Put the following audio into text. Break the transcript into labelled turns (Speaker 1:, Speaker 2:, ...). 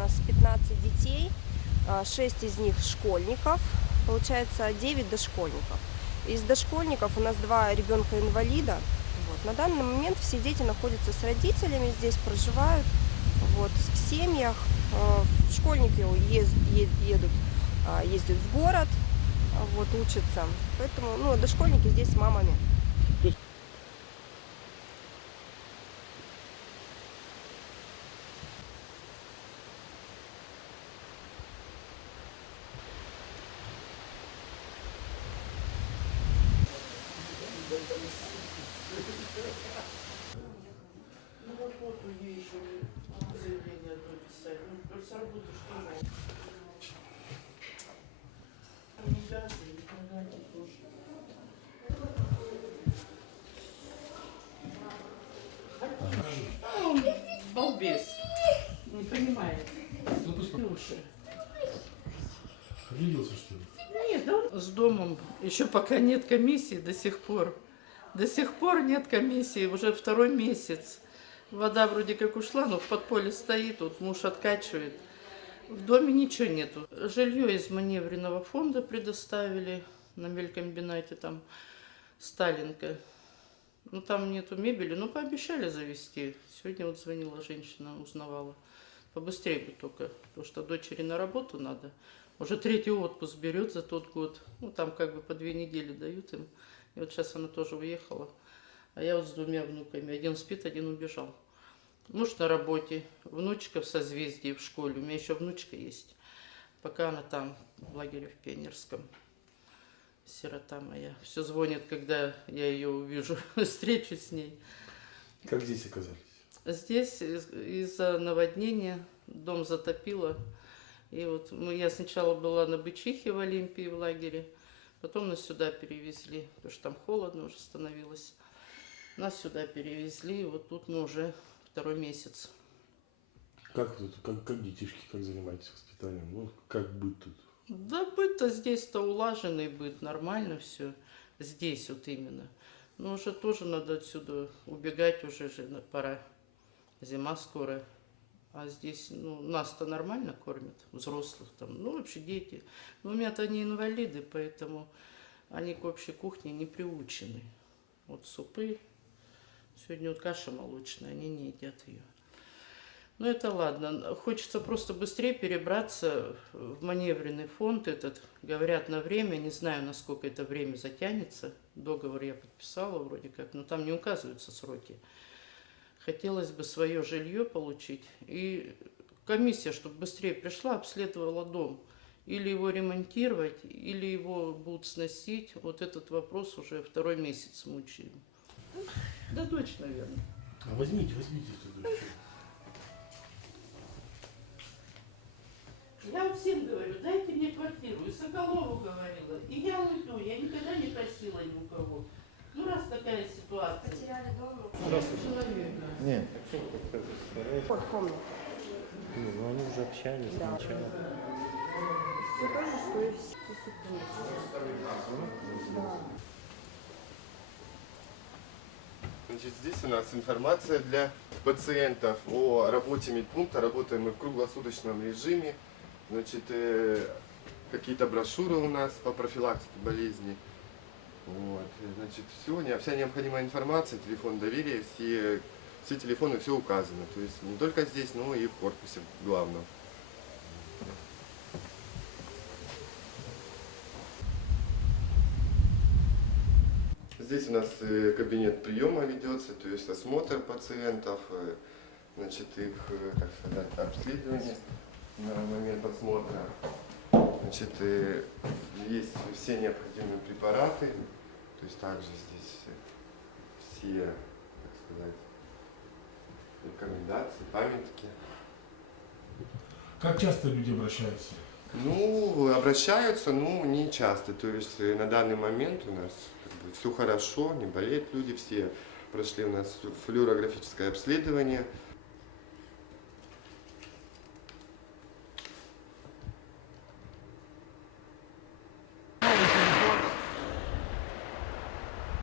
Speaker 1: нас 15 детей, 6 из них школьников, получается 9 дошкольников. Из дошкольников у нас два ребенка инвалида. Вот. На данный момент все дети находятся с родителями, здесь проживают вот, в семьях. Э, Школьники едут, а, ездят в город, а, вот, учатся. Поэтому ну, дошкольники здесь с мамами.
Speaker 2: Еще заявление одно. Ну, что же? Не газы, не газы тоже. А он балбес. Не понимает.
Speaker 3: Ну, пусть обиделся, что ли?
Speaker 2: Нет, да он с домом еще пока нет комиссии до сих пор. До сих пор нет комиссии, уже второй месяц. Вода вроде как ушла, но в подполе стоит, вот муж откачивает. В доме ничего нету. Жилье из маневренного фонда предоставили на мелькомбинате, там Сталинка. Ну, там нету мебели, но пообещали завести. Сегодня вот звонила женщина, узнавала. Побыстрее бы только, потому что дочери на работу надо. Уже третий отпуск берет за тот год. Ну, там как бы по две недели дают им. И вот сейчас она тоже уехала. А я вот с двумя внуками. Один спит, один убежал. Муж на работе, внучка в созвездии в школе. У меня еще внучка есть. Пока она там, в лагере в Пионерском. Сирота моя. Все звонит, когда я ее увижу, встречусь с ней.
Speaker 3: Как здесь оказались?
Speaker 2: Здесь из- из-за наводнения дом затопило. И вот мы, я сначала была на Бычихе в Олимпии в лагере, потом нас сюда перевезли, потому что там холодно уже становилось. Нас сюда перевезли, и вот тут мы уже второй месяц.
Speaker 3: Как тут, как, как детишки, как занимаетесь воспитанием? Ну, как быть тут?
Speaker 2: Да быт-то здесь-то улаженный быт, нормально все. Здесь вот именно. Но уже тоже надо отсюда убегать, уже же пора. Зима скоро. А здесь, ну, нас-то нормально кормят, взрослых там, ну, вообще дети. Но у меня-то они инвалиды, поэтому они к общей кухне не приучены. Вот супы, сегодня вот каша молочная, они не едят ее. Ну это ладно. Хочется просто быстрее перебраться в маневренный фонд этот. Говорят на время, не знаю, насколько это время затянется. Договор я подписала вроде как, но там не указываются сроки. Хотелось бы свое жилье получить. И комиссия, чтобы быстрее пришла, обследовала дом. Или его ремонтировать, или его будут сносить. Вот этот вопрос уже второй месяц мучаю. Да дочь, наверное.
Speaker 3: А возьмите, возьмите эту дочь.
Speaker 2: Я вот всем говорю, дайте мне квартиру. И Соколову говорила. И я уйду. Я никогда не просила ни у кого. Ну, раз такая ситуация.
Speaker 1: Потеряли дом,
Speaker 2: Человека.
Speaker 4: Нет,
Speaker 1: вот комната.
Speaker 4: ну, ну они уже общались
Speaker 1: Да.
Speaker 4: сначала.
Speaker 1: Все то же, что и все. Да.
Speaker 5: Значит, здесь у нас информация для пациентов о работе медпункта. Работаем мы в круглосуточном режиме. Значит, э, какие-то брошюры у нас по профилактике болезней. Вот. э, Значит, не, вся необходимая информация, телефон доверия, все, все телефоны, все указано. То есть не только здесь, но и в корпусе главном. Здесь у нас э, кабинет приема ведется, то есть осмотр пациентов, э, значит, их, э, как сказать, обследование на момент осмотра. Значит, э, есть все необходимые препараты, то есть также здесь э, все, так сказать, рекомендации, памятки.
Speaker 3: Как часто люди обращаются?
Speaker 5: Ну, обращаются, ну, не часто. То есть э, на данный момент у нас все хорошо, не болеют люди, все прошли у нас флюорографическое обследование,